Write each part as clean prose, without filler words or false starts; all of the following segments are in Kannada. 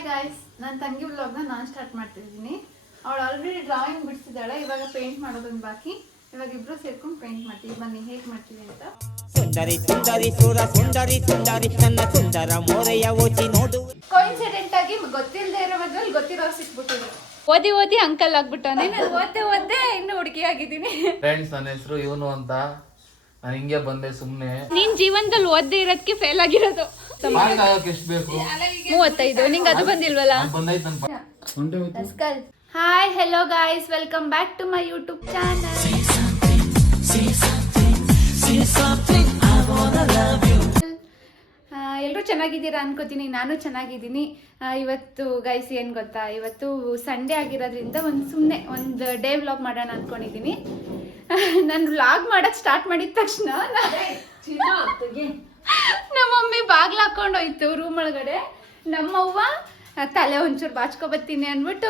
ಹಾಯ್ ಗಾಯ್ಸ್, ನನ್ನ ತಂಗಿ ವ್ಲಾಗ್ನ ನಾನು ಸ್ಟಾರ್ಟ್ ಮಾಡ್ತಿದ್ದೀನಿ. ಅವಳು ಆಲ್ರೆಡಿ ಡ್ರಾಯಿಂಗ್ ಬಿಡಿಸಿದ್ದಾಳೆ. ಇವಾಗ ಪೇಂಟ್ ಮಾಡೋದೊಂದು ಬಾಕಿ. ಇವಾಗ ಇಬ್ರು ಸೇರ್ಕೊಂಡು ಪೇಂಟ್ ಮಾಡ್ತೀವಿ. ಬನ್ನಿ ಹೇಗೆ ಮಾಡ್ತೀವಿ ಅಂತ. ಸುಂದರಿ ಸುಂದರಿ ಸುರ ಸುಂದರಿ ಸುಂದರಿ ನನ್ನ ಸುಂದರ ಮೋರೆಯ ಓಚಿ ನೋಡು. ಕೋಇನ್ಸಿಡೆಂಟ್ ಆಗಿ ಗೊತ್ತಿಲ್ಲದೆ ಇರೋ ಮಧ್ಯದಲ್ಲಿ ಗೊತ್ತಿರೋ ಸಿಕ್ಬಿಟ್ಟಿದ್ರು. ಓದಿ ಓದಿ ಅಂಕಲ್ ಆಗ್ಬಿಟ್ಟವನೇ. ನಾನು ಓದ್ದೆ ಇನ್ನು ಹುಡುಗಿ ಆಗಿದ್ದೀನಿ. ಫ್ರೆಂಡ್ಸ್, ನನ್ನ ಹೆಸರು ಇವನು ಅಂತ. ನಾನು ಹಿಂಗೆ ಬಂದೆ ಸುಮ್ಮನೆ. ನೀನ್ ಜೀವನದಲ್ಲಿ ಓದ್ದೇ ಇರೋದಕ್ಕೆ ಫೇಲ್ ಆಗಿರೋದು. ಎಷ್ಟು ಬೇಕು? 35. ನಿಂಗೆ ಅದು ಬಂದಿಲ್ವಲ್ಲ? ಬಂದೈತೆ. Hi, hello guys, welcome back to my YouTube channel. ಎಲ್ಲರೂ ಚೆನ್ನಾಗಿದ್ದೀರಾ ಅನ್ಕೋತೀನಿ. ನಾನು ಚೆನ್ನಾಗಿದ್ದೀನಿ. ಇವತ್ತು ಗೈಸ್ ಏನು ಗೊತ್ತಾ, ಇವತ್ತು ಸಂಡೇ ಆಗಿರೋದ್ರಿಂದ ಒಂದು ಡೇ ವ್ಲಾಗ್ ಮಾಡೋಣ ಅಂದ್ಕೊಂಡಿದ್ದೀನಿ. ನಾನು ವ್ಲಾಗ್ ಮಾಡೋಕ್ಕೆ ಸ್ಟಾರ್ಟ್ ಮಾಡಿದ ತಕ್ಷಣ ನಮ್ಮ ಮಮ್ಮಿ ಬಾಗ್ಲು ಹಾಕೊಂಡು ಹೋಯ್ತು ರೂಮ್ ಒಳಗಡೆ. ನಮ್ಮವ್ವ ತಲೆ ಒಂಚೂರು ಬಾಚ್ಕೊಬತ್ತೀನಿ ಅಂದ್ಬಿಟ್ಟು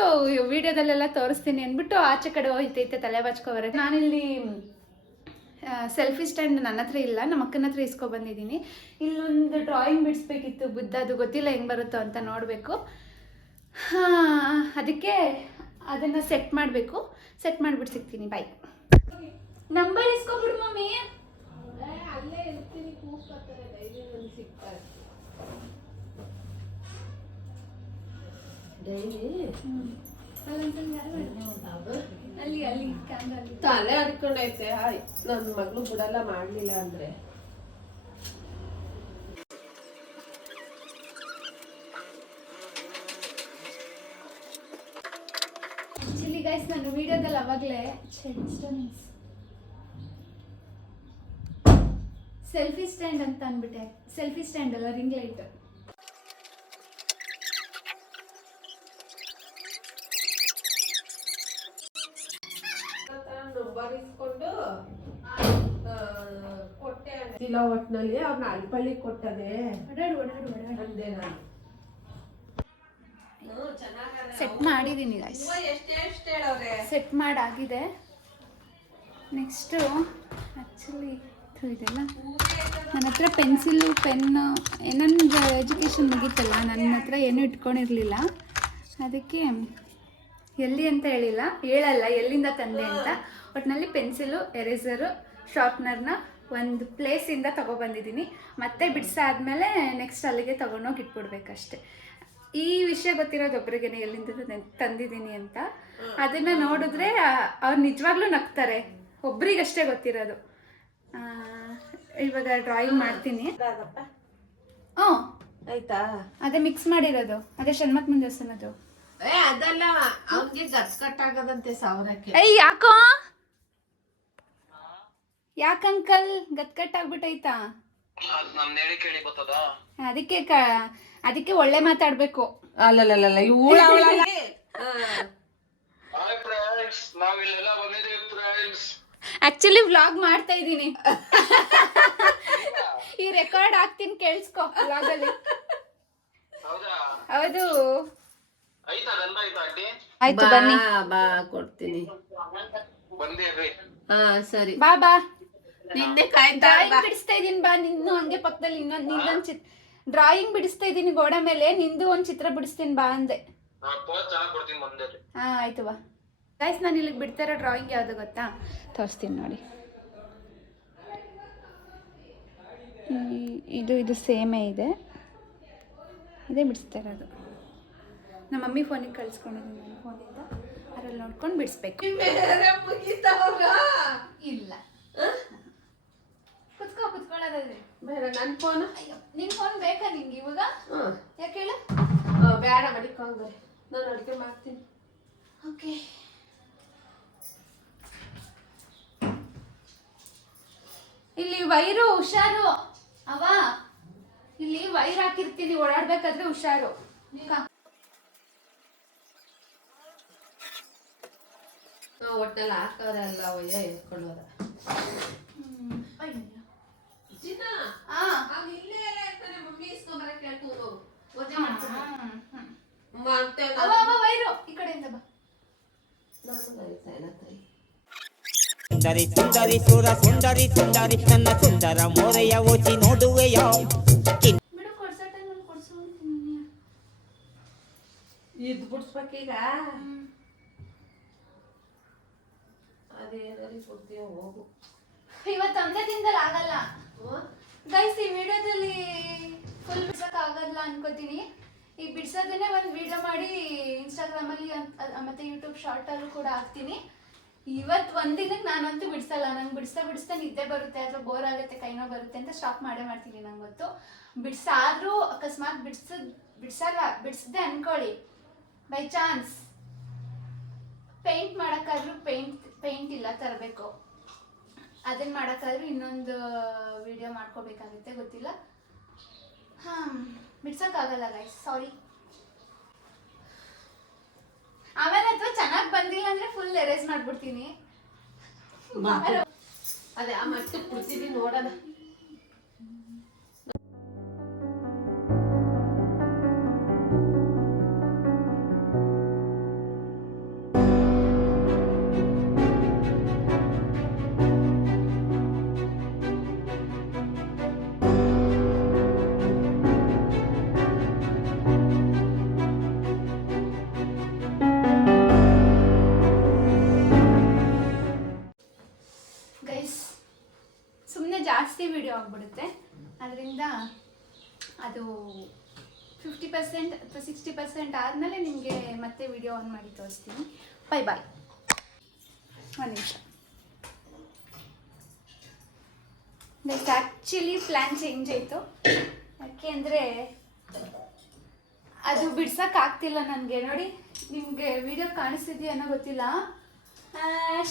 ವಿಡಿಯೋದಲ್ಲೆಲ್ಲ ತೋರಿಸ್ತೀನಿ ಅಂದ್ಬಿಟ್ಟು ಆಚೆ ಕಡೆ ಹೋಯ್ತೈತೆ ತಲೆ ಬಾಚ್ಕೊಬರೋದು. ನಾನಿಲ್ಲಿ ಸೆಲ್ಫಿ ಸ್ಟ್ಯಾಂಡ್ ನನ್ನ ಹತ್ರ ಇಲ್ಲ, ನಮ್ಮ ಅಕ್ಕನ ಹತ್ರ ಇಸ್ಕೊಬಂದಿದ್ದೀನಿ. ಇಲ್ಲೊಂದು ಡ್ರಾಯಿಂಗ್ ಬಿಡಿಸ್ಬೇಕಿತ್ತು ಬುದ್ಧ. ಅದು ಗೊತ್ತಿಲ್ಲ ಹೆಂಗೆ ಬರುತ್ತೋ ಅಂತ ನೋಡಬೇಕು. ಅದಕ್ಕೆ ಅದನ್ನು ಸೆಟ್ ಮಾಡಬೇಕು. ಸೆಟ್ ಮಾಡಿಬಿಟ್ಟು ಸಿಗ್ತೀನಿ. ಬಾಯ್. ನಂಬರ್ ಇಸ್ಕೊಬಿಡು ಮಮ್ಮಿ. ಅಲ್ಲೇ ಇರ್ತೀನಿ, ಕೂಸ್ಕೊತಾರೆ, ಡೈಲಿ ಒಂದು ಸಿಗ್ತಾರೆ ಅಲ್ಲಿ ಕ್ಯಾಮ್ರಾ ತಲೆ ಅಡ್ಕೊಂಡೈತೆ. ನನ್ನ ಮಗಳು ಬಿಡಲ್ಲ ಮಾಡ್ಲಿಲ್ಲ ಅಂದ್ರೆ. ಆಕ್ಚುಲಿ ಗೈಸ್, ನಾನು ವಿಡಿಯೋದಲ್ಲಿ ಅವಾಗಲೇ ಸೆಲ್ಫಿ ಸ್ಟ್ಯಾಂಡ್ ಅಂತ ಅಂದ್ಬಿಟ್ಟೆ. ಸೆಲ್ಫಿ ಸ್ಟ್ಯಾಂಡ್ ಅಲ್ಲ, ರಿಂಗ್ ಲೈಟ್. ಬರಿಸ್ಕೊಂಡು ಕೊಟ್ಟೆ ಇಲ್ಲ. ಒಟ್ಟಿನಲ್ಲಿ ಅವ್ನ ಅಲ್ಪಳ್ಳಿ ಕೊಟ್ಟದೆ ಅಂದೆ ನಾನು. ಸೆಟ್ ಮಾಡಿದ್ದೀನಿ ಗೈಸ್. ಸೆಟ್ ಮಾಡಾಗಿದೆ. ನೆಕ್ಸ್ಟು ಆ್ಯಕ್ಚುಲಿ ಇದೆಲ್ಲ ನನ್ನ ಹತ್ರ ಪೆನ್ಸಿಲು, ಪೆನ್ನು, ನನ್ನ ಎಜುಕೇಷನ್ ಮುಗೀತಲ್ಲ, ನನ್ನ ಹತ್ರ ಏನೂ ಇಟ್ಕೊಂಡಿರಲಿಲ್ಲ. ಅದಕ್ಕೆ ಎಲ್ಲಿ ಅಂತ ಹೇಳಲ್ಲ ಎಲ್ಲಿಂದ ತಂದೆ ಅಂತ. ಒಟ್ಟಿನಲ್ಲಿ ಪೆನ್ಸಿಲು, ಎರೇಸರು, ಶಾರ್ಪ್ನರ್ನ ಒಂದು ಪ್ಲೇಸಿಂದ ತೊಗೊಬಂದಿದ್ದೀನಿ. ಮತ್ತೆ ಬಿಡಿಸಾದ್ಮೇಲೆ ನೆಕ್ಸ್ಟ್ ಅಲ್ಲಿಗೆ ತೊಗೊಂಡೋಗಿ ಇಟ್ಬಿಡ್ಬೇಕಷ್ಟೆ. ಈ ವಿಷಯ ಗೊತ್ತಿರೋದು ಒಬ್ರಿಗೆ ಎಲ್ಲಿಂದ ತಂದಿದ್ದೀನಿ ಅಂತ. ಅದನ್ನು ನೋಡಿದ್ರೆ ಅವ್ರು ನಿಜವಾಗ್ಲೂ ನಗ್ತಾರೆ. ಒಬ್ರಿಗಷ್ಟೇ ಗೊತ್ತಿರೋದು. ಇವಾಗ ಡ್ರಾಯಿಂಗ್ ಮಾಡ್ತೀನಿ. ಹ್ಞೂ ಆಯ್ತಾ? ಅದೇ ಮಿಕ್ಸ್ ಮಾಡಿರೋದು, ಅದೇ ಷಣ್ಮತ್ ದೇವಸ್ಥಾನದ್ದು. ಅದಲ್ಲ, ಅವ್ನಿಗೆ ಗಟ್ಕಟ್ಟಾಗದಂತೆ ಸಾವಿರಕ್ಕೆ. ಯಾಕಂಕಲ್ ಗಟ್ಕಟ್ಟಾಗ್ಬಿಟ್ಟೈತಾ? ಅದಕ್ಕೆ ಒಳ್ಳೆ ಮಾತಾಡ್ಬೇಕು. ಅಲ್ಲಲ್ಲ ಆಕ್ಚುಲಿ ವ್ಲಾಗ್ ಮಾಡ್ತಾ ಇದ್ದೀನಿ. ಈ ರೆಕಾರ್ಡ್ ಹಾಕ್ತೀನಿ, ಕೇಳಿಸ್ಕೊ ವ್ಲಾಗಲ್ಲಿ. ಹೌದು. ಆಯ್ತು, ಬನ್ನಿ. ಬಾ ಕೊಡ್ತೀನಿ. ಸರಿ, ಬಾ ಬಾ. ನಿನ್ನೆ ಡ್ರಾಯಿಂಗ್ ಬಿಡಿಸ್ತಾ ಇದೀನಿ. ಬಾ, ನಿನ್ನು ಹಂಗೆ ಪಕ್ಕದಲ್ಲಿ ನಿಂದೊಂದು ಡ್ರಾಯಿಂಗ್ ಬಿಡಿಸ್ತಾ ಇದೀನಿ ಗೋಡೆ ಮೇಲೆ. ನಿಂದು ಒಂದು ಚಿತ್ರ ಬಿಡಿಸ್ತೀನಿ ಬಾ ಅಂದೆ. ಹಾ ಆಯ್ತು ಬಾ. ಗೈಸ್, ನಾನು ಇಲ್ಲಿಗೆ ಬಿಡ್ತಾ ಇರೋ ಡ್ರಾಯಿಂಗ್ ಯಾವುದು ಗೊತ್ತಾ? ತೋರಿಸ್ತೀನಿ ನೋಡಿ. ಇದು ಸೇಮೇ ಇದೆ. ಇದೇ ಬಿಡಿಸ್ತಾ ಇರೋದು. ನಮ್ಮ ಮಮ್ಮಿ ಫೋನಿಗೆ ಕಳಿಸ್ಕೊಂಡಿದ್ದೀನಿ. ನನ್ನ ಫೋನಿಂದ ಅದ್ರಲ್ಲಿ ನೋಡ್ಕೊಂಡು ಬಿಡಿಸ್ಬೇಕು. ಇಲ್ಲ, ಕುತ್ಕೊಳ್ಳೋದಾದ್ರೆ ಬೇರೆ. ನನ್ನ ಫೋನ್, ನಿನ್ ಫೋನ್ ಬೇಕಾ ನಿಂಗೆ ಇವಾಗ? ಯಾಕೆ ಹೇಳು? ಬೇಡ, ಮಡಿಕೊಂಡ್ರೆ ನಾನು ಅಡುಗೆ ಮಾಡ್ತೀನಿ. ಓಕೆ. ಇಲ್ಲಿ ವೈರು ಹುಷಾರು. ಅವ ಇಲ್ಲಿ ವೈರ್ ಹಾಕಿರ್ತೀನಿ, ಓಡಾಡ್ಬೇಕಾದ್ರೆ ಹುಷಾರು. ಒಟ್ಟಲ್ಲಿ ಹಾಕೋರಲ್ಲ ಒಯ್ಯ ಎತ್ಕೊಳ್ಳೋದ. ಇಲ್ಲೇ ಎಲ್ಲ ಇರ್ತಾನೆ, ಮಮ್ಮಿ ಇಸ್ಕೊಂಬರಕ್ಕೆ ಹೇಳ್ಕೊಂಡು ವೈರು ಈ ಕಡೆಯಿಂದ ಬಾ. ಸುಂದರಿ ಸುಂದರಿ ಸುರ ಸುಂದರಿ ಸುಂದರಿ ನನ್ನ ಸುಂದರ ಮೋರೆಯ ಓಚಿ ನೋಡುವೆಯೋ. ಬಿಡು, ಕೊಡ್ಸೋ ಟೈಮಲ್ಲಿ ಕೊಡ್ಸು ಅಂತೀನಿ. ಇದ್ ಬಿಡ್ಸ್ಬೇಕೀಗ ಅದೇನಲ್ಲಿ ಕೊಡ್ತೀಯ ಹೋಗು. ಇವತ್ತು ಒಂದೇ ದಿನದಲ್ಲಿ ಆಗಲ್ಲ ಗೈಸ್. ಈ ವಿಡಿಯೋದಲ್ಲಿ ಫುಲ್ ಬಿಡ್ಸಕ್ ಆಗಲ್ಲ ಅನ್ಕೋತೀನಿ. ಈಗ ಬಿಡ್ಸೋದನ್ನೇ ಒಂದು ವಿಡಿಯೋ ಮಾಡಿ ಇನ್ಸ್ಟಾಗ್ರಾಮಲ್ಲಿ ಮತ್ತೆ ಯೂಟ್ಯೂಬ್ ಶಾರ್ಟಲ್ಲೂ ಕೂಡ ಹಾಕ್ತೀನಿ. ಇವತ್ತು ಒಂದಿನಕ್ಕೆ ನಾನಂತೂ ಬಿಡಿಸಲ್ಲ. ನಂಗೆ ಬಿಡಿಸ್ತಾ ನಿದ್ದೆ ಬರುತ್ತೆ ಅಥವಾ ಬೋರ್ ಆಗುತ್ತೆ, ಕೈನೋ ಬರುತ್ತೆ ಅಂತ ಸ್ಟಾಪ್ ಮಾಡ್ತೀನಿ. ನಂಗೆ ಗೊತ್ತು ಬಿಡ್ಸಾದ್ರೂ ಅಕಸ್ಮಾತ್ ಬಿಡಿಸ್ದೆ ಅನ್ಕೊಳ್ಳಿ, ಬೈ ಚಾನ್ಸ್ ಪೇಂಟ್ ಮಾಡೋಕ್ಕಾದ್ರೂ ಪೇಂಟ್ ಇಲ್ಲ ತರಬೇಕು. ಅದನ್ನ ಮಾಡೋಕ್ಕಾದ್ರೂ ಇನ್ನೊಂದು ವಿಡಿಯೋ ಮಾಡ್ಕೋಬೇಕಾಗುತ್ತೆ, ಗೊತ್ತಿಲ್ಲ. ಬಿಡ್ಸೋಕ್ಕಾಗಲ್ಲ ಗೈಸ್, ಸಾರಿ. ಆಮೇಲೆ ಅಥವಾ ಚೆನ್ನಾಗಿ ಬಂದಿಲ್ಲ ಅಂದ್ರೆ ಫುಲ್ ಎರೇಸ್ ಮಾಡ್ಬಿಡ್ತೀನಿ. ಅದೇ ಆ ಮಟ್ಟಕ್ಕೆ ಬಿಡ್ತೀನಿ ನೋಡೋಣ. ಜಾಸ್ತಿ ವಿಡಿಯೋ ಆಗ್ಬಿಡುತ್ತೆ. ಅದರಿಂದ ಅದು 50% ಅಥವಾ 60% ಆದಮೇಲೆ ನಿಮಗೆ ಮತ್ತೆ ವಿಡಿಯೋ ಆನ್ ಮಾಡಿ ತೋರಿಸ್ತೀನಿ. ಬಾಯ್. ಒಂದು ನಿಮಿಷ ಲೈಕ್ ಆ್ಯಕ್ಚುಲಿ ಪ್ಲ್ಯಾನ್ ಚೇಂಜ್ ಆಯಿತು. ಯಾಕೆ ಅಂದರೆ ಅದು ಬಿಡ್ಸೋಕ್ಕಾಗ್ತಿಲ್ಲ ನನಗೆ. ನೋಡಿ, ನಿಮಗೆ ವಿಡಿಯೋ ಕಾಣಿಸ್ತಿದೆಯಾ ಅನ್ನೋ ಗೊತ್ತಿಲ್ಲ.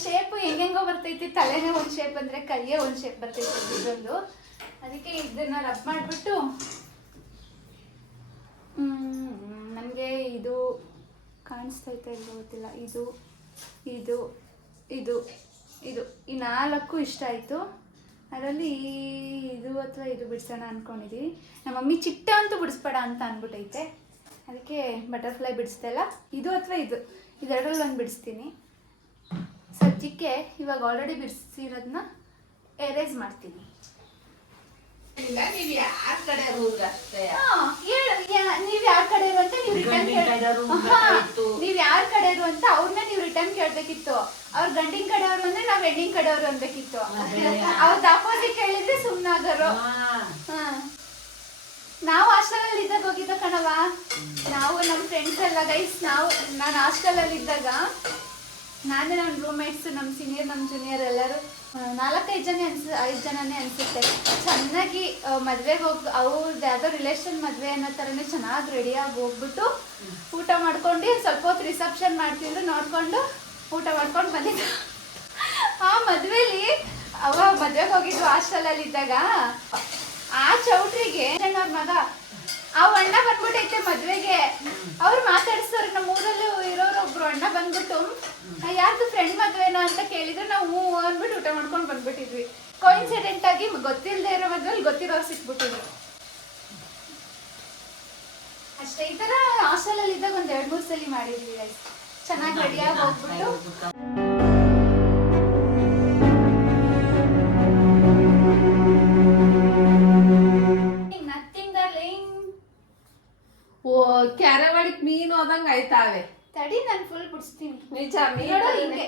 ಶೇಪು ಹೆಂಗೆಂಗೋ ಬರ್ತೈತಿ. ತಲೆನೇ ಒಂದು ಶೇಪ್ ಅಂದರೆ ಕೈಯೇ ಒಂದು ಶೇಪ್ ಬರ್ತೈತಿ ಇದೊಂದು. ಅದಕ್ಕೆ ಇದನ್ನು ರಬ್ ಮಾಡಿಬಿಟ್ಟು ನನಗೆ ಇದು ಕಾಣಿಸ್ತೈತೆ ಇಲ್ಲೋ ಗೊತ್ತಿಲ್ಲ. ಇದು ಈ 4 ಇಷ್ಟ ಆಯಿತು. ಅದರಲ್ಲಿ ಇದು ಅಥವಾ ಇದು ಬಿಡಿಸೋಣ ಅಂದ್ಕೊಂಡಿದ್ದೀವಿ. ನಮ್ಮ ಮಮ್ಮಿ ಚಿಟ್ಟ ಅಂತೂ ಬಿಡಿಸ್ಬೇಡ ಅಂತ ಅಂದ್ಬಿಟ್ಟೈತೆ. ಅದಕ್ಕೆ ಬಟರ್ಫ್ಲೈ ಬಿಡಿಸ್ದಲ್ಲ, ಇದು ಅಥವಾ ಇದೆರಡರಲ್ಲಿ ಒಂದು ಬಿಡಿಸ್ತೀನಿ. ಸದ್ಯಕ್ಕೆ ಇವಾಗ ಆಲ್ರೆಡಿ ಬಿಡಿಸಿರೋದನ್ನ ಎರೇಸ್ ಮಾಡ್ತೀನಿ. ಇಲ್ಲ, ನೀವು ಯಾರ ಕಡೆ ಅಷ್ಟೇ. ನೀವು ಯಾರ ಕಡೆ ಇರು ಅಂತ ನೀವು ಯಾರ ಕಡೆ ಇರು ಅಂತ ಅವ್ರನ್ನ ನೀವು ರಿಟರ್ನ್ ಕೇಳ್ಬೇಕಿತ್ತು. ಅವ್ರ ಗಂಡಿನ ಕಡೆಯವರು ಅಂದ್ರೆ ನಾವ್ ಹೆಣ್ಣಿನ ಕಡೆಯವರು ಅನ್ಬೇಕಿತ್ತು. ಅವ್ರದ್ದು ಅಪೋಸಿಟ್ ಹೇಳಿದ್ರೆ ಸುಮ್ನಾಗರು. ನಾವು ಹಾಸ್ಟೆಲಲ್ಲಿ ಇದ್ದಾಗ ಹೋಗಿದ್ದ ಕಣವ. ನಾವು ನಮ್ಮ ಫ್ರೆಂಡ್ಸ್ ಎಲ್ಲ ಗೈಸ್, ನಾನು ಹಾಸ್ಟೆಲಲ್ಲಿ ಇದ್ದಾಗ ನಾನು ನನ್ನ ರೂಮ್ಮೇಟ್ಸ್, ನಮ್ಮ ಸೀನಿಯರ್, ನಮ್ಮ ಜೂನಿಯರ್ ಎಲ್ಲರೂ 4-5 ಜನನೇ ಅನಿಸುತ್ತೆ. ಚೆನ್ನಾಗಿ ಮದುವೆಗೆ ಅವ್ರದ್ದು ಯಾವುದೋ ರಿಲೇಷನ್ ಮದುವೆ ಅನ್ನೋ ಥರನೇ ಚೆನ್ನಾಗಿ ರೆಡಿಯಾಗಿ ಹೋಗ್ಬಿಟ್ಟು ಊಟ ಮಾಡ್ಕೊಂಡು ಸ್ವಲ್ಪ ಹೊತ್ತು ರಿಸೆಪ್ಷನ್ ಮಾಡ್ತಿದ್ರು, ನೋಡಿಕೊಂಡು ಊಟ ಮಾಡ್ಕೊಂಡು ಬಂದಿದ್ದು. ಆ ಮದುವೆಲಿ ಮದುವೆಗೆ ಹೋಗಿದ್ದು ಹಾಸ್ಟೆಲಲ್ಲಿ ಇದ್ದಾಗ ಆ ಚೌಟ್ರಿಗೆ ಅವ್ರ ಮಗ ಆ ಅಣ್ಣ ಬಂದ್ಬಿಟ್ಟೈತೆ ಮದ್ವೆಗೆ. ಅವ್ರು ಮಾತಾಡಿಸ್ತಾರೆ. ನಮ್ಮ ಊರಲ್ಲಿ ಇರೋರು ಒಬ್ರು ಅಣ್ಣ ಬಂದ್ಬಿಟ್ಟು ಯಾರ್ದು ಫ್ರೆಂಡ್ ಮದ್ವೆನಾ ಅಂತ ಕೇಳಿದ್ರು. ನಾವು ಹ್ಞೂ ಅಂದ್ಬಿಟ್ಟು ಊಟ ಮಾಡ್ಕೊಂಡು ಬಂದ್ಬಿಟ್ಟಿದ್ವಿ. ಕೋಇನ್ಸಿಡೆಂಟ್ ಆಗಿ ಗೊತ್ತಿಲ್ಲದೆ ಇರೋ ಮದ್ವೆಲಿ ಗೊತ್ತಿರೋರು ಸಿಕ್ಬಿಟ್ಟಿದ್ರು ಅಷ್ಟೇ. ಈ ಥರ ಹಾಸ್ಟೆಲಲ್ಲಿ ಇದ್ದಾಗ ಒಂದು 2-3 ಸಲ ಮಾಡಿದ್ವಿ. ಚೆನ್ನಾಗಿ ರೆಡಿಯಾಗಿ ಹೋಗ್ಬಿಟ್ಟು ಕ್ಯಾರವಾಡಿಕ್ ಮೀನು ಹೋದಂಗ ಆಯ್ತಾವೆ. ತಡಿ, ನಾನು ಫುಲ್ ಬಿಡಿಸ್ತೀನಿ. ನಿಜ ಹಿಂಗೆ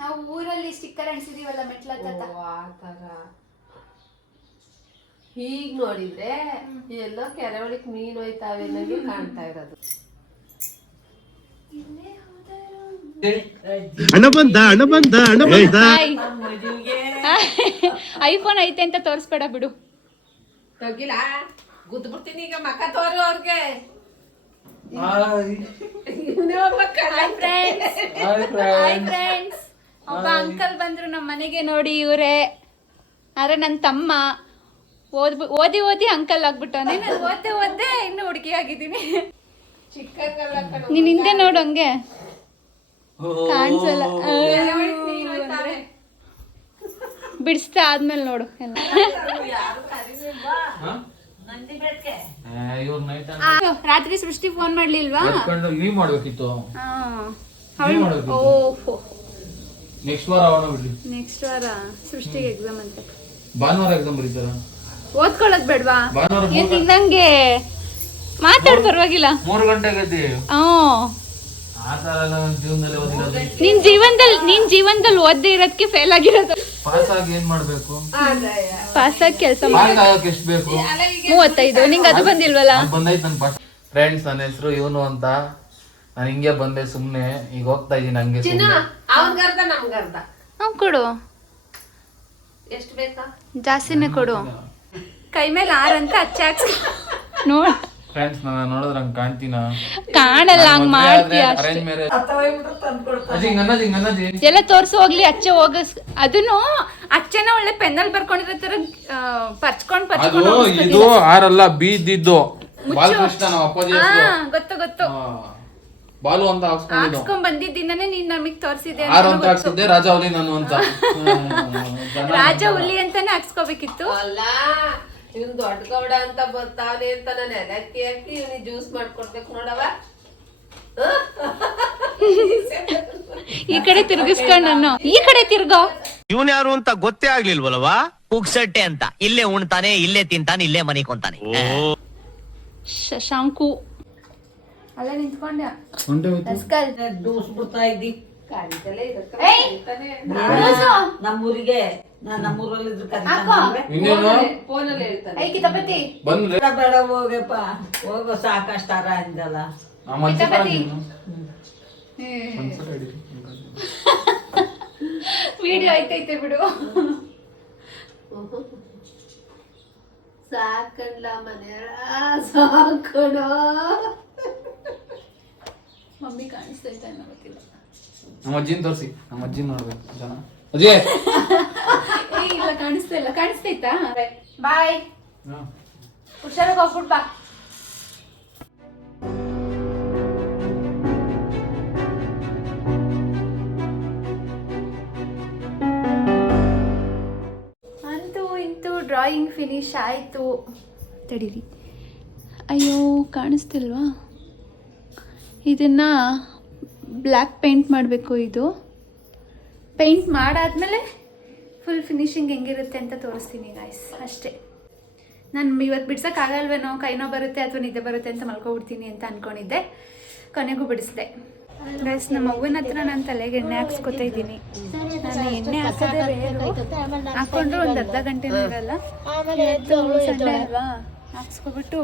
ನಾವು ಊರಲ್ಲಿ ಸ್ಟಿಕ್ಕರ್ ಅಂಟಿಸಿದೀವಲ್ಲ ಮೆಟ್ಲ ಆತರ. ಹೀಗ್ ನೋಡಿದ್ರೆ ಎಲ್ಲೋ ಕೆರೆವಳಿಕ್ ಮೀನು ಹೋಯ್ತಾವೆ ನನಗೆ ಕಾಣ್ತಾ ಇರೋದು. ಹಣ ಬಂದ ಐಫೋನ್ ಐತೆ ಅಂತ ತೋರಿಸ್ಬೇಡ ಬಿಡು. ತಗಿಲ್ಲ, ಗುದ್ಬಿಡ್ತೀನಿ ಈಗ. ಮಕ್ಕ ತೋರು ಅವ್ರಿಗೆ. ಒಬ್ಬ ಅಂಕಲ್ ಬಂದ್ರು ನಮ್ಮ ಮನೆಗೆ. ನೋಡಿ, ಇವರೇ. ಆದ್ರೆ ನನ್ನ ತಮ್ಮ ಓದಿ ಅಂಕಲ್ ಆಗ್ಬಿಟ್ಟವನೇ. ನಾನು ಓದ್ದೆ ಇನ್ನು ಹುಡುಗಿ ಆಗಿದ್ದೀನಿ. ನೀನ್ ಹಿಂದೆ ನೋಡು, ಹಂಗೆ ಕಾಣಿಸಲ್ಲ. ಬಿಡಿಸ್ತಾ ಆದ್ಮೇಲೆ ನೋಡು ಎಲ್ಲ. ರಾತ್ರಿ ಸೃಷ್ಟಿ ಫೋನ್ ಮಾಡ್ಲಿಲ್ವಾ? ಮಾಡ್ಬೇಕಿತ್ತು. ಓಹೋ, ನೆಕ್ಸ್ಟ್ ವಾರ ನೆಕ್ಸ್ಟ್ ವಾರ ಸೃಷ್ಟಿಗೆ ಎಕ್ಸಾಮ್ ಅಂತೆ. ಭಾನುವಾರ ಎಕ್ಸಾಮ್ ಬರೀತಾರ. ಓದ್ಕೊಳ್ಳೋದ್ ಬೇಡ್ವಾ? ಭಾನುವಾರ ಏನ್ ನಂಗೆ ಮಾತಾಡ್ ಪರವಾಗಿಲ್ಲ. 3 ಗಂಟೆಗೆ ಎದ್ದಿ. ಹ್ಮ್ ಆ ತರ ಎಲ್ಲ ನನ್ ಜೀವನದಲ್ಲಿ ಓದಿರೋದು. ನಿನ್ ಜೀವನದಲ್ಲಿ ಓದ್ದೇ ಇರೋದಕ್ಕೆ ಫೇಲ್ ಆಗಿರೋದು. ಪಾಸ್ ಆಗಿ ಏನ್ ಮಾಡ್ಬೇಕು? ಪಾಸ್ ಆಗಿ ಕೆಲಸ ಪಾಸ್ ಆಗಕ್ಕೆ ಎಷ್ಟು ಬೇಕು? 35. ನಿಂಗೆ ಅದು ಬಂದಿಲ್ವಲ್ಲ? ಬಂದೈತೆ ನನ್ ಪಾಸ್. ಫ್ರೆಂಡ್ಸ್, ನನ್ನ ಹೆಸರು ಇವನು ಅಂತ. ನಾನು ಹಿಂಗೆ ಬಂದೆ ಸುಮ್ನೆ. ಈಗ ಹೋಗ್ತಾ ಇದೀನಿ ಹಂಗೆ ಸುಮ್ನೆ. ಅವನ್ಗರ್ಧ ನಮ್ಗರ್ಧ. ಕೊಡು, ಎಷ್ಟು ಬೇಕಾ? ಜಾಸ್ತಿನೇ ಕೊಡು. ಕೈ ಮೇಲೆ 6 ಅಂತ ಅಚ್ಚ ನೋಡ್. ಫ್ರೆಂಡ್ಸ್, ನನ್ನ ನೋಡಿದ್ರೆ ಹಂಗ್ ಕಾಣ್ತೀನ? ಕಾಣಲ್ಲ, ಹಂಗ್ ಮಾಡ್ತೀಯ ಅಷ್ಟೇ. ಅರೇಂಜ್ ಮ್ಯಾರೇಜ್ ಅಜ್ಜಿ ಎಲ್ಲ ತೋರ್ಸು ಹೋಗ್ಲಿ. ಅಚ್ಚೆ ಹೋಗಸ್ ಅದನ್ನು ಅಚ್ಚೆನ ಒಳ್ಳೆ ಪೆನ್ನಲ್ಲಿ ಬರ್ಕೊಂಡಿರೋ ತರ ಪರ್ಚ್ಕೊಂಡ್ ಅದು ಇದು ಆರಲ್ಲ ಬೀದಿದ್ದು. ಬಾಲಕೃಷ್ಣ ನಮ್ಮ ಅಪ್ಪಾಜಿ ಹೆಸರು. ಗೊತ್ತು ಗೊತ್ತು. ಬಾಲು ಅಂತ ಹಾಕ್ಸ್ಕೊಂಡಿದ್ದು. ಹಾಕ್ಸ್ಕೊಂಡ್ ಬಂದಿದ್ದೀನೇ ನೀನ್ ನಮಗ್ ತೋರ್ಸಿದೆ. ಆರು ಅಂತ ಹಾಕ್ಸಿದ್ದೆ, ರಾಜ ಹುಲಿ ನಾನು ಅಂತ. ರಾಜ ಹುಲಿ ಅಂತಾನೆ ಹಾಕ್ಸ್ಕೋಬೇಕಿತ್ತು. ಅಲ್ಲ, ಇವನ್ ದೊಡ್ಡ ಗೌಡ ಅಂತ ಬರ್ತಾವನೆ ಅಂತ ನಾನು ಎಲ್ಲಕ್ಕೆ ಹಾಕಿ ಇವನಿಗೆ ಜ್ಯೂಸ್ ಮಾಡ್ಕೊಡ್ಬೇಕು ನೋಡವ. ಈ ಕಡೆ ತಿರ್ಗಿಸ್ಕೊಂಡ್ ನಾನು ಈ ಕಡೆ ತಿರ್ಗೋ. ಇವನ್ ಯಾರು ಅಂತ ಗೊತ್ತೇ ಆಗ್ಲಿಲ್ವಲ್ವಾ? ಪುಕ್ಸಟ್ಟೆ ಅಂತ. ಇಲ್ಲೇ ಉಣ್ತಾನೆ, ಇಲ್ಲೇ ತಿಂತಾನೆ, ಇಲ್ಲೇ ಮನಿಕೊಂತಾನೆ. ಶಶಾಂಕು ಅಲ್ಲೇ ನಿಂತ್ಕೊಂಡ. ನಮ್ಮೂರಿಗೆ ನಮ್ಮೂರಲ್ಲಿ ಫೋನಲ್ಲಿ ಹೇಳ್ತಾನೆ. ಬೇಡ ಹೋಗಪ್ಪ, ಹೋಗೋ ಸಾಕಷ್ಟಾರ ಅಂದಲ್ಲ. ವಿಡಿಯೋ ಐತೈತೆ ಬಿಡು. ಸಾಕಣ್ಣ ಮನೆ ಸಾಕಣ. ಮಮ್ಮಿ ಕಾಣಿಸ್ತೈತೆ ಅನ್ನೋ ಗೊತ್ತಿಲ್ಲ. ನಮ್ಮ ಅಜ್ಜಿನ ತೋರಿಸಿ, ನಮ್ಮ ಅಜ್ಜಿನ ನೋಡ್ಬೇಕು ಜನ. ಅಜ್ಜಿ ಇಲ್ಲ ಕಾಣಿಸ್ತೈತಾ? ಬಾಯ್, ಹುಷಾರಾಗಿ ಹೋಗ್ಬಿಟ್ ಬಾ. ಅಂತೂ ಇಂತೂ ಡ್ರಾಯಿಂಗ್ ಫಿನಿಶ್ ಆಯಿತು. ತಡೀರಿ, ಅಯ್ಯೋ ಕಾಣಿಸ್ತಿಲ್ವಾ? ಇದನ್ನು ಬ್ಲ್ಯಾಕ್ ಪೇಂಟ್ ಮಾಡಬೇಕು. ಇದು ಪೇಂಟ್ ಮಾಡಾದ್ಮೇಲೆ ಫುಲ್ ಫಿನಿಶಿಂಗ್ ಹೆಂಗಿರುತ್ತೆ ಅಂತ ತೋರಿಸ್ತೀನಿ ಗಾಯ್ಸ್. ಅಷ್ಟೇ. ನಾನು ಇವತ್ತು ಬಿಡ್ಸೋಕ್ಕಾಗಲ್ವೇನೋ, ಕೈನೋ ಬರುತ್ತೆ ಅಥವಾ ನಿದ್ದೆ ಬರುತ್ತೆ ಅಂತ ಮಲ್ಕೊಬಿಡ್ತೀನಿ ಅಂತ ಅಂದ್ಕೊಂಡಿದ್ದೆ. ಕೊನೆಗೂ ಬಿಡಿಸ್ದೆ ಗೈಸ್. ನಮ್ಮ ಅವ್ವನ ಹತ್ರ ನಾನು ತಲೆಗೆ ಎಣ್ಣೆ ಹಾಕ್ಸ್ಕೊತಾ ಇದ್ದೀನಿ. ನಾನು ಎಣ್ಣೆ ಹಾಕೋದೇ ಬೇರೆ, ಹಾಕ್ಕೊಂಡ್ರೆ ಒಂದು ಅರ್ಧ ಗಂಟೆನೂ ಇರಲ್ಲ. ಸಂಡೆ ಅಲ್ವಾ, ಹಾಕ್ಸ್ಕೊಬಿಟ್ಟು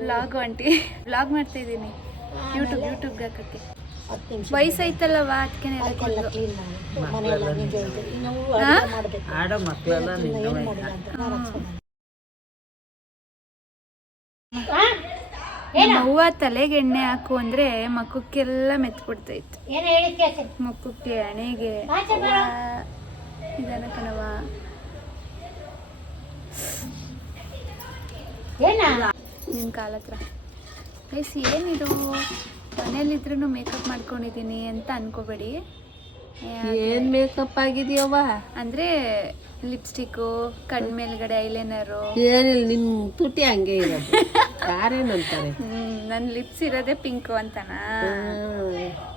ವ್ಲಾಗ್ ಮಾಡ್ತಾ ಇದ್ದೀನಿ ಯೂಟ್ಯೂಬ್ಗೆ ಹಾಕಕ್ಕೆ. ವಯಸ್ಸೈತಲ್ಲವ, ಅದಕ್ಕೆ ಆಡೋ ಮಕ್ಕಳೆಲ್ಲ ಹೂವ ತಲೆಗೆ ಎಣ್ಣೆ ಹಾಕು ಅಂದ್ರೆ ಮಕ್ಕಕ್ಕೆಲ್ಲ ಮೆತ್ಬಿಡ್ತೈತೆ. ಮಕ್ಕಕ್ಕೆ, ಹಣೆಗೆ ಇದನ್ನ ಕಣವ. ನಿನ್ನ ಕಾಲ ಹತ್ರ ಗೈಸ್. ಏನಿದು ಮನೇಲಿದ್ರೂ ಮೇಕಪ್ ಮಾಡ್ಕೊಂಡಿದ್ದೀನಿ ಅಂತ ಅನ್ಕೋಬೇಡಿ. ಏನ್ ಮೇಕಪ್ ಆಗಿದೆಯವ್ವ? ಅಂದರೆ ಲಿಪ್ಸ್ಟಿಕ್ಕು, ಕಣ್ ಮೇಲ್ಗಡೆ ಐಲೈನರು. ಏನಿಲ್ಲ, ನಿನ್ ತುಟಿ ಹಂಗೆ ಇರೋದು. ಯಾರೇನಂತಾರೆ? ನನ್ನ ಲಿಪ್ಸ್ ಇರೋದೇ ಪಿಂಕು ಅಂತನಾ?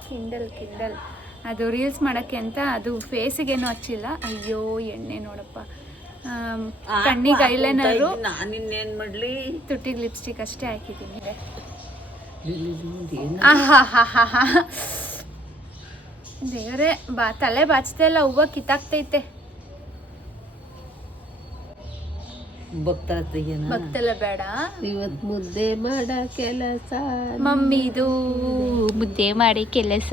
ಕಿಂಡಲ್ ಅದು ರೀಲ್ಸ್ ಮಾಡೋಕ್ಕೆ ಅಂತ. ಅದು ಫೇಸಿಗೇನು ಹಚ್ಚಿಲ್ಲ. ಅಯ್ಯೋ ಎಣ್ಣೆ ನೋಡಪ್ಪ. ಕಣ್ಣಿಗೆ ಐಲೈನರು, ನಾನಿನ್ನೇನ್ ಮಾಡ್ಲಿ, ತುಟಿಗೆ ಲಿಪ್ಸ್ಟಿಕ್ ಅಷ್ಟೇ ಹಾಕಿದ್ದೀನಿ. ದೇವರೇ, ತಲೆ ಬಾಚ್ತಾ ಇಲ್ಲ, ಹೂವು ಕಿತ್ತಾಕ್ತೈತೆ. ಭಕ್ತೆಲ್ಲ ಬೇಡ. ಇವತ್ ಮುದ್ದೆ ಮಾಡ ಕೆಲಸ ಮಮ್ಮಿದು, ಮುದ್ದೆ ಮಾಡಿ ಕೆಲಸ.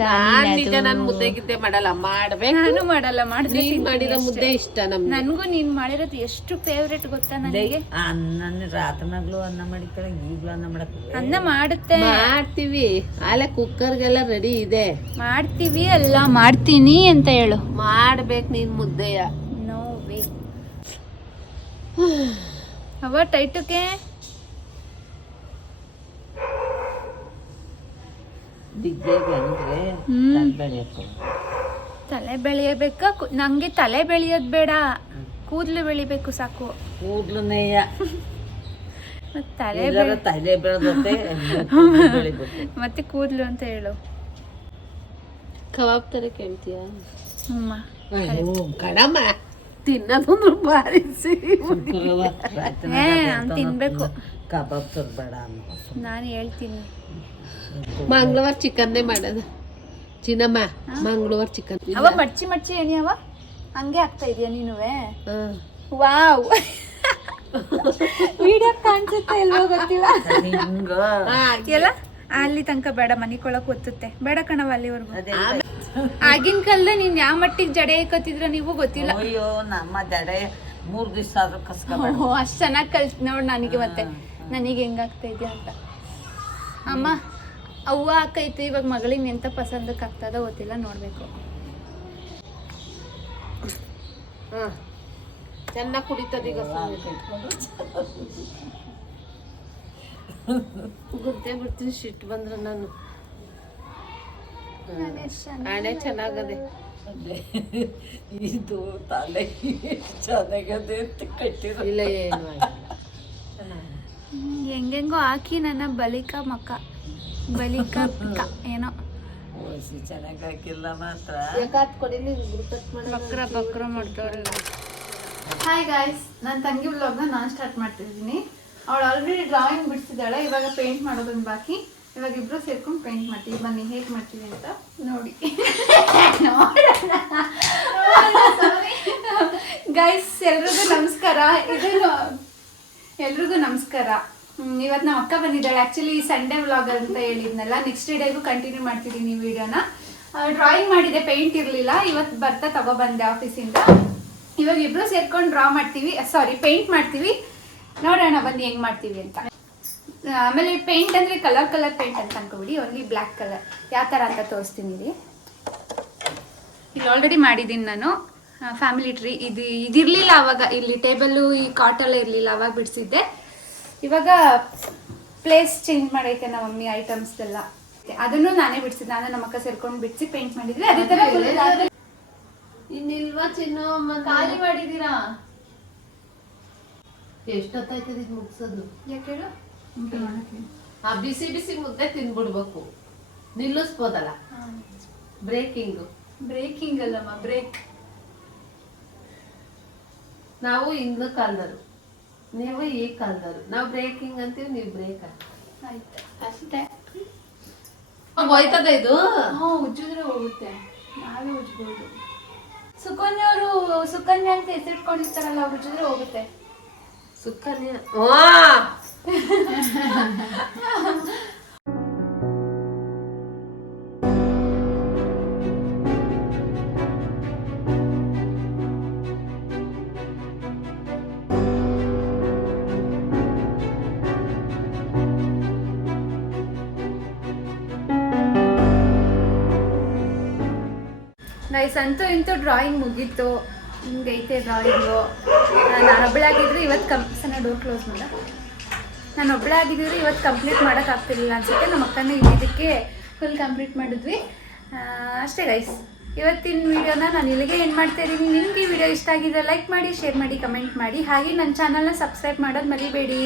ನಿಜ, ನಾನು ಮುದ್ದೆ ಗಿದ್ದೆ ಮಾಡಲ್ಲ, ಮಾಡ್ಬೇಕು. ನಾನು ಮಾಡಲ್ಲ, ನೀನ್ ಮಾಡಿರೋ ಮುದ್ದೆ ಇಷ್ಟ ನಮ್ಗೆ. ನನಗೂ ನೀನ್ ಮಾಡಿರೋದು ಎಷ್ಟು ಫೇವ್ರೇಟ್ ಗೊತ್ತಾ ನನಗೆ. ನನ್ನ ರಾತ್ರಿನಾಗ್ಲೂ ಅನ್ನ ಮಾಡಿಕಳ, ಈಗ್ಲೂ ಅನ್ನ ಮಾಡಕ್ ಅನ್ನ ಮಾಡುತ್ತೆ, ಮಾಡ್ತೀವಿ. ಆಲೆ ಕುಕ್ಕರ್ಗೆಲ್ಲ ರೆಡಿ ಇದೆ. ಮಾಡ್ತೀವಿ ಅಲ್ಲ, ಮಾಡ್ತೀನಿ ಅಂತ ಹೇಳು. ಮಾಡ್ಬೇಕು ನೀನ್ ಮುದ್ದೆಯ. No way. ಅವ ಟೈಟಕ್ಕೆ ತಲೆ ಬೆಳೆಯಬೇಕಾ? ನಂಗೆ ತಲೆ ಬೆಳೆಯೋದು ಬೇಡ, ಕೂದಲು ಬೆಳಿಬೇಕು ಸಾಕು. ಕೂದ್ಲು ತಲೆ ಬೆಳೆದತ್ತೆ ಮತ್ತೆ ಕೂದಲು ಅಂತ ಹೇಳು. ಕಬಾಬ್ ತರ ಕೇಳ್ತೀಯ? ಹ್ಮ ಕಣಮ್ಮ, ತಿನ್ನೋದಂದ್ರು ಭಾರಿ ನಾನ್ ತಿನ್ಬೇಕು. ಕಬಾಬ್ ತರಬೇಡ ಅನ್ನೋ ನಾನು ಹೇಳ್ತೀನಿ. ಮಂಗಳವಾರ ಚಿಕನ್ನೇ ಮಾಡೋದು ಚಿನ್ನಮ್ಮ, ಮಂಗಳವಾರ ಚಿಕನ್. ಅವ ಮಡ್ಚಿ ಏನಿ ಅವ ಹಂಗೆ ಆಗ್ತಾ ಇದೆಯಾ ನೀನುವೆ? ವಾವ್, ವಿಡಿಯೋ ಕಾಣಿಸುತ್ತೆ ಇಲ್ವೋ ಗೊತ್ತಿಲ್ಲ. ಎಲ್ಲ ಅಲ್ಲಿ ತನಕ ಬೇಡ, ಮನಿಕೊಳಕ್ ಒತ್ತುತ್ತೆ. ಬೇಡ ಕಣವ ಅಲ್ಲಿವರೆಗೂ. ಆಗಿನ ಕಾಲದ ನೀನ್ ಯಾವ ಮಟ್ಟಿಗೆ ಜಡೆ ಹಾಕತ್ತಿದ್ರ ನೀವು ಗೊತ್ತಿಲ್ಲ. ಅಯ್ಯೋ ನಮ್ಮ ಜಡೆ 3 ದಿವಸ ಆದ್ರೂ ಕಸ್ಕೊಬೇಡ. ಅಷ್ಟ್ ಚೆನ್ನಾಗಿ ಕಲ್ತ್ ನೋಡ್ ನನಗೆ. ಮತ್ತೆ ನನಗೆ ಹೆಂಗಾಗ್ತಾ ಇದೆಯಾ ಅಂತ. ಅಮ್ಮ ಅವ್ವ ಹಾಕೈತೆ, ಇವಾಗ ಮಗಳಿಗೆ ಎಂತ ಪಸಂದಕ್ಕೆ ಆಗ್ತದ ಗೊತ್ತಿಲ್ಲ, ನೋಡ್ಬೇಕು. ಚೆನ್ನಾಗಿ ಕುಡಿತದ ಈಗ. ಗುರ್ತೆ ಬಿಡ್ತೀನಿ ಸಿಟ್ಟು ಬಂದ್ರೆ ನಾನು. ಹಣೆ ಚೆನ್ನಾಗದೆ. ಇದು ತಲೆ ಚೆನ್ನಾಗದೆ ಅಂತ ಕಟ್ಟಿರೋ. ಇಲ್ಲ ಏನು ಹೆಂಗೆಂಗೋ ಹಾಕಿ ನನ್ನ ಬಲಿಕ ಮಕ್ಕ ಬಲಿಕ ಪಿಕ ಏನೋ ಓಸಿ ಚೆನ್ನಾಗಿ ಹಾಕಿಲ್ಲ ಮಾತ್ರ. ಬಕ್ರ ಮಾಡ್ತಾವ್ರೆ. ಹಾಯ್ ಗಾಯ್ಸ್, ನನ್ನ ತಂಗಿ ವ್ಲಾಗ್ನ ನಾನು ಸ್ಟಾರ್ಟ್ ಮಾಡ್ತಿದ್ದೀನಿ. ಅವಳು ಆಲ್ರೆಡಿ ಡ್ರಾಯಿಂಗ್ ಬಿಡಿಸಿದ್ದಾಳೆ, ಇವಾಗ ಪೇಂಟ್ ಮಾಡೋದನ್ನ ಬಾಕಿ. ಇವಾಗ ಇಬ್ರು ಸೇರ್ಕೊಂಡು ಪೇಂಟ್ ಮಾಡ್ತೀವಿ. ಬನ್ನಿ ಹೇಗೆ ಮಾಡ್ತೀವಿ ಅಂತ ನೋಡಿ. ಗೈಸ್ ಎಲ್ರಿಗೂ ನಮಸ್ಕಾರ. ಎಲ್ರಿಗೂ ನಮಸ್ಕಾರ. ಇವತ್ತು ನಮ್ಮ ಅಕ್ಕ ಬಂದಿದ್ದಾಳೆ. ಆ್ಯಕ್ಚುಲಿ ಸಂಡೇ ವ್ಲಾಗ್ ಅಂತ ಹೇಳಿದ್ನಲ್ಲ, ನೆಕ್ಸ್ಟ್ ಡೇಗೂ ಕಂಟಿನ್ಯೂ ಮಾಡ್ತಿದ್ದೀನಿ ಈ ವಿಡಿಯೋನ. ಡ್ರಾಯಿಂಗ್ ಮಾಡಿದೆ, ಪೇಂಟ್ ಇರಲಿಲ್ಲ. ಇವತ್ತು ಬರ್ತಾ ತಗೊಬಂದೆ ಆಫೀಸಿಂದ. ಇವಾಗ ಇಬ್ರು ಸೇರ್ಕೊಂಡು ಡ್ರಾ ಮಾಡ್ತೀವಿ, ಪೇಂಟ್ ಮಾಡ್ತೀವಿ. ನೋಡೋಣ ಬನ್ನಿ ಹೆಂಗೆ ಮಾಡ್ತೀವಿ ಅಂತ. ಆಮೇಲೆ ಪೇಂಟ್ ಅಂದರೆ ಕಲರ್ ಪೇಂಟ್ ಅಂತ ಅನ್ಕೋಬಿಡಿ, ಓನ್ಲಿ ಬ್ಲ್ಯಾಕ್ ಕಲರ್. ಯಾವ ಥರ ಅಂತ ತೋರಿಸ್ತೀನಿ ಇಲ್ಲಿ. ಆಲ್ರೆಡಿ ಮಾಡಿದ್ದೀನಿ ನಾನು ಫ್ಯಾಮಿಲಿ ಟ್ರೀ. ಇದಿರಲಿಲ್ಲ ಅವಾಗ, ಇಲ್ಲಿ ಟೇಬಲ್ಲು ಈ ಕಾಟೆಲ್ಲ ಇರಲಿಲ್ಲ, ಅವಾಗ ಬಿಡಿಸಿದ್ದೆ. ಇವಾಗ ಪ್ಲೇಸ್ ಚೇಂಜ್ ಮಾಡೈತೆ ನಮ್ಮ ಮಮ್ಮಿ ಐಟಮ್ಸ್ದೆಲ್ಲ. ಅದನ್ನು ನಾನೇ ಬಿಡಿಸಿದ್ದೆ, ನಾನು ನಮ್ಮ ಅಕ್ಕ ಸೇರ್ಕೊಂಡು ಬಿಡಿಸಿ ಪೇಂಟ್ ಮಾಡಿದ್ವಿ. ಅದೇ ಥರ ಇನ್ನಿಲ್ವಾ ಚಿನ್ನ ಖಾಲಿ ಮಾಡಿದ್ದೀರಾ? ಎಷ್ಟೊತ್ತಾಯ್ತದ ಇದು ಮುಗ್ಸೋದು? ಯಾಕೆ ಹೇಳು? ಆ ಬಿಸಿ ಬಿಸಿ ಮುದ್ದೆ ತಿನ್ಬಿಡ್ಬೇಕು, ನಿಲ್ಲಿಸ್ಬೋದಲ್ಲ. ಬ್ರೇಕಿಂಗ್ ಅಲ್ಲಮ್ಮ, ಬ್ರೇಕ್. ನಾವು ಹಿಂದೂ ಕಾಲದವರು, ನೀವು ಈ ಕಾಲದವರು. ನಾವು ಬ್ರೇಕಿಂಗ್ ಅಂತೀವಿ, ನೀವು ಬ್ರೇಕ್. ಆಯ್ತು ಅಷ್ಟೇ. ಹೋಯ್ತದ ಇದು? ಉಜ್ಜಿದ್ರೆ ಹೋಗುತ್ತೆ, ನಾವೇ ಉಜ್ಬೋದು. ಸುಕನ್ಯಾ ಅಂತ ಹೆಸರಿಟ್ಕೊಂಡಿರ್ತಾರಲ್ಲ, ಅವ್ರು ಉಜ್ಜಿದ್ರೆ ಹೋಗುತ್ತೆ. ಸುಕನ್ಯಾ ನೈಸ್. ಅಂತೂ ಇಂತೂ ಡ್ರಾಯಿಂಗ್ ಮುಗೀತು. ಹಿಂಗೈತೆ ಡ್ರಾಯಿಂಗು. ನಾನು ಒಬ್ಬಳಾಗಿದ್ರೆ ಇವತ್ತು ಡೋರ್ ಕ್ಲೋಸ್ ಮಾಡ. ನಾನು ಒಬ್ಬಳಾಗಿದ್ದರೆ ಇವತ್ತು ಕಂಪ್ಲೀಟ್ ಮಾಡೋಕ್ಕಾಗ್ತಿರ್ಲಿಲ್ಲ ಅನ್ಸುತ್ತೆ. ನಮ್ಮ ಅಕ್ಕನ ಇದಕ್ಕೆ ಫುಲ್ ಕಂಪ್ಲೀಟ್ ಮಾಡಿದ್ವಿ. ಅಷ್ಟೇ ಗೈಸ್, ಇವತ್ತಿನ ವಿಡಿಯೋನ ನಾನು ಇಲ್ಲಿಗೆ ಏನು ಮಾಡ್ತಾ ಇದ್ದೀನಿ. ನಿಮ್ಗೆ ಈ ವಿಡಿಯೋ ಇಷ್ಟ ಆಗಿದ್ರೆ ಲೈಕ್ ಮಾಡಿ, ಶೇರ್ ಮಾಡಿ, ಕಮೆಂಟ್ ಮಾಡಿ. ಹಾಗೆ ನನ್ನ ಚಾನಲ್ನ ಸಬ್ಸ್ಕ್ರೈಬ್ ಮಾಡೋದು ಮರಿಬೇಡಿ.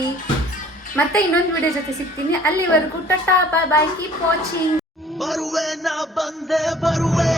ಮತ್ತೆ ಇನ್ನೊಂದು ವಿಡಿಯೋ ಜೊತೆ ಸಿಗ್ತೀನಿ. ಅಲ್ಲಿವರೆಗೂ ಟಾಟಾ, ಬಾಯ್ ಬಾಯ್, ಕೀಪ್ ವಾಚಿಂಗ್. ಬರುವೆ ನಾ ಬಂದೆ ಬರುವೆ.